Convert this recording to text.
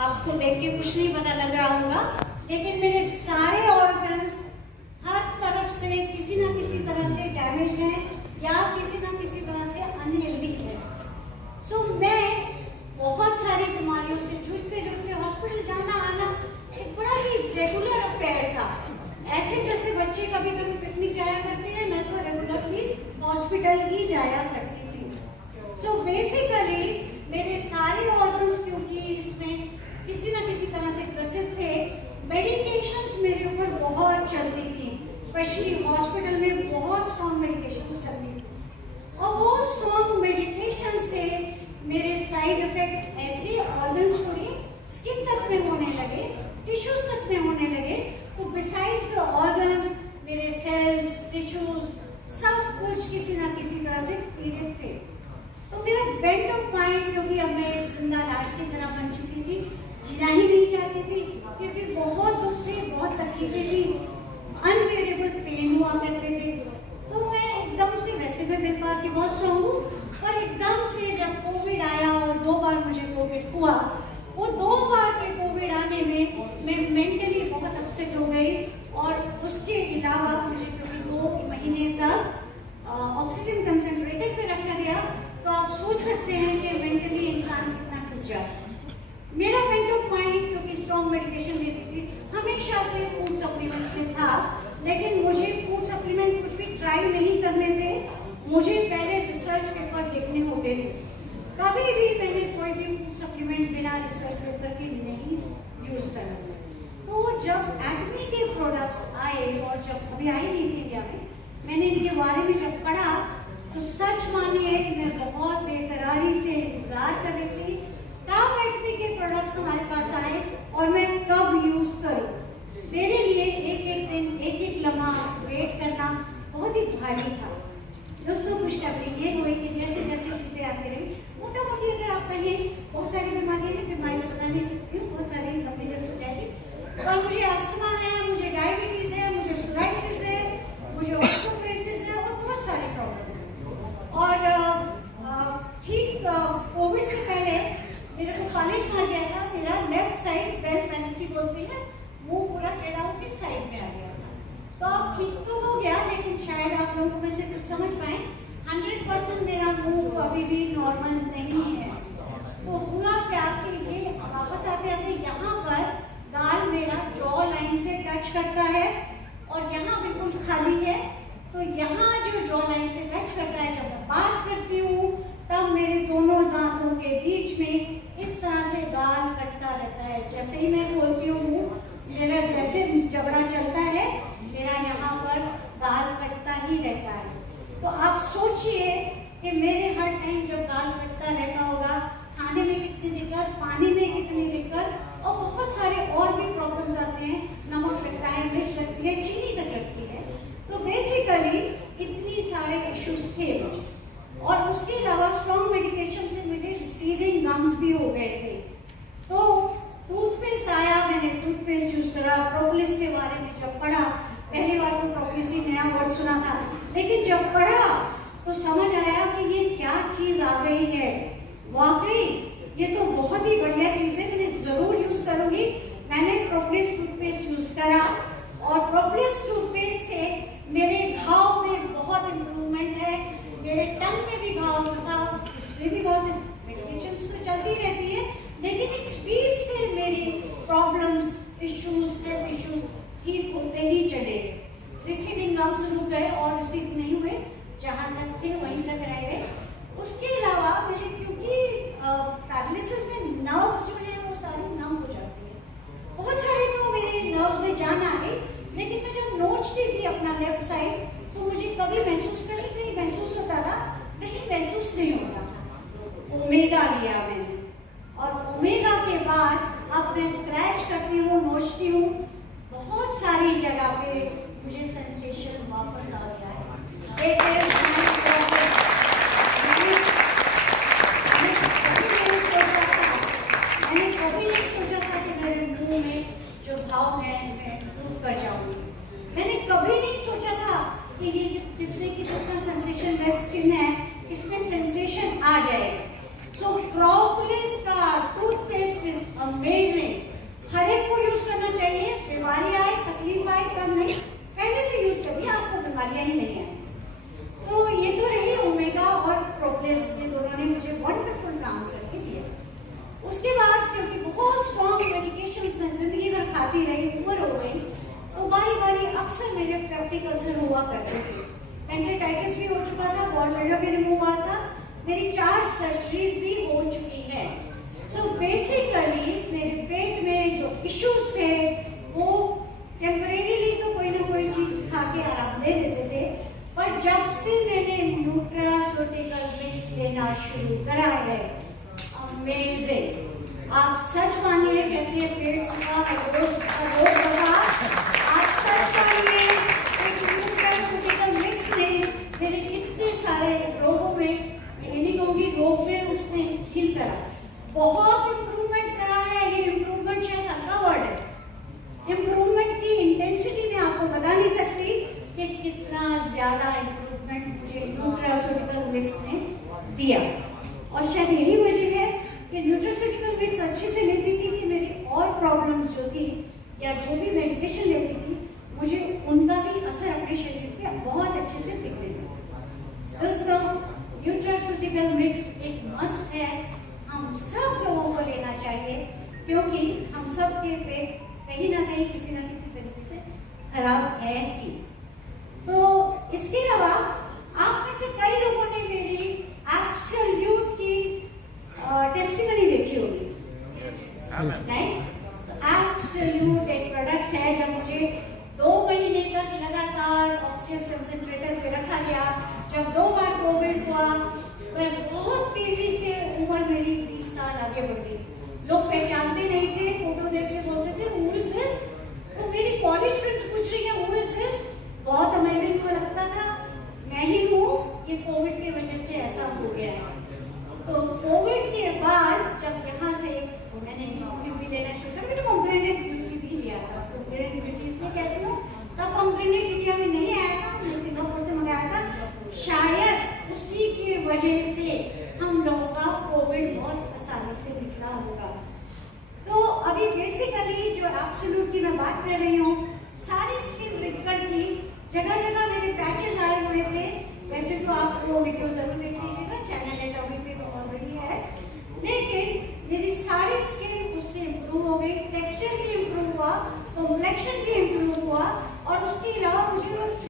आपको देख के कुछ नहीं पता लग रहा होगा, लेकिन मेरे सारे ऑर्गन्स हर तरफ से किसी ना किसी तरह से डैमेज हैं या किसी ना किसी तरह से अनहेल्दी है। सो मैं बहुत सारी बीमारियों से जूझते हॉस्पिटल जाना आना एक बड़ा ही रेगुलर अफेयर था। ऐसे जैसे बच्चे कभी कभी पिकनिक जाया करते हैं, मैं तो रेगुलरली हॉस्पिटल ही जाया करती थी। सो बेसिकली मेरे सारे ऑर्गन्स क्योंकि इसमें किसी ना किसी तरह से ग्रसित थे, मेडिकेशंस मेरे ऊपर बहुत चलती थी, स्पेशली हॉस्पिटल में बहुत स्ट्रॉन्ग मेडिकेशंस चलती थी। और वो स्ट्रॉन्ग मेडिकेशन से मेरे साइड इफेक्ट ऐसे ऑर्गन्स हुए, स्किन तक में होने लगे, टिश्यूज तक में होने लगे। तो बिसाइड्स द ऑर्गन्स मेरे सेल्स, टिश्यूज सब कुछ किसी ना किसी तरह से पीड़ित थे। तो मेरा बेड ऑफ माइंड, क्योंकि अब मैं जिंदा लाश की तरह बन चुकी थी, जीना ही नहीं चाहती थी, क्योंकि बहुत दुख थे, बहुत तकलीफें थी, अनबेरेबल पेन हुआ करते थे। तो मैं एकदम से, वैसे मैं व्यापार की बहुत स्ट्रॉन्ग हूँ, पर एकदम से जब कोविड आया और 2 बार मुझे कोविड हुआ, वो 2 बार के कोविड आने में मैं मेंटली बहुत अपसेट हो गई। और उसके अलावा मुझे क्योंकि 2 महीने तक ऑक्सीजन कंसंट्रेटर पे रखा गया, तो आप सोच सकते हैं कि मेंटली इंसान कितना टूट जाता है। मेरा मेंट ऑफ माइंड, क्योंकि स्ट्रॉन्ग मेडिकेशन लेती थी, हमेशा से फूड सप्लीमेंट्स में था, लेकिन मुझे फूड सप्लीमेंट कुछ भी ट्राई नहीं करने थे। मुझे पहले रिसर्च पेपर देखने होते थे। कभी भी मैंने कोई भी फूड सप्लीमेंट बिना रिसर्च पेपर के नहीं यूज करा। तो जब एटमी के प्रोडक्ट्स आए, और जब कभी आए नहीं थे इंडिया में, मैंने इनके बारे में जब पढ़ा, तो सच मानिए मैं बहुत बेकरारी से इंतजार कर रही थी कब एटमी के प्रोडक्ट्स हमारे पास आए और मैं कब यूज करूं। मेरे लिए एक एक दिन, एक एक लम्हा वेट करना बहुत ही भारी था। दोस्तों, खुशखबरी ये हुई कि जैसे जैसे चीज़ें आती रही, मोटा मोटी अगर आप कहें, बहुत सारी बीमारियाँ हैं, बीमारी बता नहीं सकती हूँ, बहुत सारी लंबी लिस्ट हो जाएगी। और मुझे अस्थमा है, मुझे डायबिटीज़ है, मुझे सोराइसिस है, मुझे ऑस्टियोपोरोसिस है, और बहुत सारी प्रॉब्लम्स हैं। और ठीक कोविड से पहले मेरे को कॉलेज मार गया था। मेरा लेफ्ट साइड, बेल पेनिसी बोलती है, मुंह पूरा टेढ़ा होकर साइड में आ गया था। तो अब ठीक तो हो गया, लेकिन शायद आप लोगों में से कुछ समझ पाए, 100% मेरा मुंह अभी भी नॉर्मल नहीं है। तो हुआ क्या कि ये वापस आते आते यहाँ पर गाल मेरा जॉ लाइन से टच करता है, और यहाँ बिल्कुल खाली है। तो यहाँ जो जॉ लाइन से टच करता है, जब मैं बात करती हूँ, तब मेरे दोनों दांतों के बीच में इस तरह से गाल कटता रहता है। जैसे ही मैं बोलती हूँ, मेरा जैसे जबड़ा चलता है, मेरा यहाँ पर गाल कटता ही रहता है। तो आप सोचिए कि मेरे हर टाइम जब गाल कटता रहता होगा, खाने में कितनी दिक्कत, पानी में कितनी दिक्कत, और बहुत सारे और भी प्रॉब्लम्स आते हैं। नमक लगता है, मिर्च लगती है, चीनी तक लगती है। तो बेसिकली इतनी सारे इश्यूज थे मुझे। और उसके अलावा स्ट्रॉन्ग मेडिकेशन से मुझे रिसीविंग गम्स भी हो गए थे। तो टूथपेस्ट आया, मैंने टूथपेस्ट यूज करा। प्रोपोलिस के बारे में जब पढ़ा, पहली बार तो प्रोपोलिस ही नया वर्ड सुना था, लेकिन जब पढ़ा तो समझ आया कि ये क्या चीज़ आ गई है। वाकई ये तो बहुत ही बढ़िया चीज़ है, मैंने ज़रूर यूज़ करूँगी। मैंने प्रोपोलिस टूथपेस्ट यूज़ करा, और प्रोपोलिस टूथपेस्ट से मेरे घाव में बहुत इम्प्रूवमेंट है। मेरे टंग में भी घाव था, उसमें भी बहुत, मेडिकेशंस तो चलती रहती है, लेकिन एक स्पीड से मेरी प्रॉब्लम्स, इश्यूज, हेल्थ इश्यूज ठीक होते ही चले गए। रिसीविंग गम्स रुक गए और रिसीव नहीं हुए, जहाँ तक थे वहीं तक रह गए। उसके अलावा मेरे, क्योंकि पैरालिसिस में नर्व्स जो है वो सारी नम हो जाती है, बहुत सारे तो मेरे नर्व्स में जान आ गई। लेकिन मैं जब नोचती थी अपना लेफ्ट साइड, तो मुझे कभी महसूस, कहीं महसूस होता था, कहीं महसूस नहीं होता था। ओमेगा लिया मैंने, और ओमेगा के बाद अब मैं स्क्रैच करती हूँ, नोचती हूँ, बहुत सारी जगह पे मुझे सेंसेशन वापस आ गया है। मैंने कभी नहीं सोचा था कि मेरे मुंह में जो घाव है मैं इम्प्रूव कर जाऊंगी। मैंने कभी नहीं सोचा था कि ये जितने की जितना सेंसेशन लेस स्किन है, इसमें सेंसेशन आ जाएगा। सो प्रोपोलिस का टूथपेस्ट इज अमेजिंग। हर एक को यूज करना चाहिए, बीमारी आए तकलीफ आए तब नहीं, पहले से यूज करिए, आपको बीमारियां ही नहीं है। तो ये तो रही ओमेगा और प्रोग्रेस, ये दोनों ने मुझे वंडरफुल काम करके दिया। उसके बाद क्योंकि बहुत स्ट्रॉन्ग मेडिकेशंस मैं जिंदगी भर खाती रही, उम्र हो गई, तो बारी बारी अक्सर मेरे पेप्टिक अल्सर हुआ करते थे। पेंक्रेटाइटिस भी हो चुका था, गॉल ब्लैडर भी रिमूव हुआ था, मेरी 4 सर्जरीज भी हो चुकी है। सो बेसिकली मेरे पेट में जो इश्यूज थे वो टेम्परेरीली तो कोई ना कोई चीज खा के आराम दे देते थे, पर जब से मैंने न्यूट्रास्यूटिकल मिक्स लेना शुरू करा है, अमेजिंग, आप सच मानिए, कहते हैं पेट सूखा रोज दफा, आप सच मानिए न्यूट्रास्यूटिकल मिक्स ने मेरे कितने सारे रोगों में, मैं ये नहीं कहूँगी रोग में, उसने हील करा, बहुत इम्प्रूवमेंट करा है। ये इम्प्रूवमेंट शायद हल्का वर्ड है, इम्प्रूवमेंट की इंटेंसिटी मैं आपको बता नहीं सकती कि कितना ज्यादा इम्प्रूवमेंट मुझे न्यूट्रास्यूटिकल मिक्स ने दिया। और शायद यही वजह है कि न्यूट्रास्यूटिकल मिक्स अच्छे से लेती थी कि मेरी और प्रॉब्लम्स जो थी या जो भी मेडिकेशन लेती थी, मुझे उनका भी असर अपने शरीर पे बहुत अच्छे से दिखने लगा। दोस्तों, न्यूट्रास्यूटिकल मिक्स एक मस्ट है, हम सब लोगों को लेना चाहिए, क्योंकि हम सब के पेट कहीं ना कहीं किसी ना किसी तरीके से खराब है ही। तो इसके अलावा आप में से कई लोगों ने मेरी एब्सोल्यूट की टेस्टिमनी देखी होगी, राइट? एब्सोल्यूट एक प्रोडक्ट है, जब मुझे 2 महीने तक लगातार ऑक्सीजन कंसंट्रेटर पे रखा गया, जब 2 बार कोविड हुआ, मैं बहुत तेजी से उम्र मेरी 20 साल आगे बढ़ गई। लोग पहचानते नहीं थे, फोटो देख के बोलते थे हु इज दिस, तो मेरी कॉलेज फ्रेंड्स पूछ रही हैं हु इज दिस, बहुत अमेजिंग को लगता था, मैं ही हूँ, ये कोविड की वजह से ऐसा हो गया है। तो कोविड के बाद जब यहाँ से मैंने भी लेना शुरू किया, मैंने पोमेग्रेनेट ब्यूटी भी लिया था। पोमेग्रेनेट ब्यूटी इसलिए कहती हूँ, तब पोमेग्रेनेट इंडिया में नहीं आया था, मैं सिंगापुर से मंगाया था, शायद उसी की वजह से हम लोगों का कोविड बहुत आसानी से निकला होगा। तो अभी बेसिकली जो एब्सोल्यूट की मैं बात कर रही हूँ, सारी स्किन रिकवर थी, जगह जगह मेरे पैचेस आए हुए थे। वैसे तो आप वो वीडियो जरूर देख लीजिएगा, चैनल एटॉमी पे ऑलरेडी है, लेकिन मेरी सारी स्किन उससे इम्प्रूव हो गई, टेक्सचर भी इम्प्रूव हुआ, कॉम्प्लेक्शन भी इम्प्रूव हुआ, और उसके अलावा मुझे वो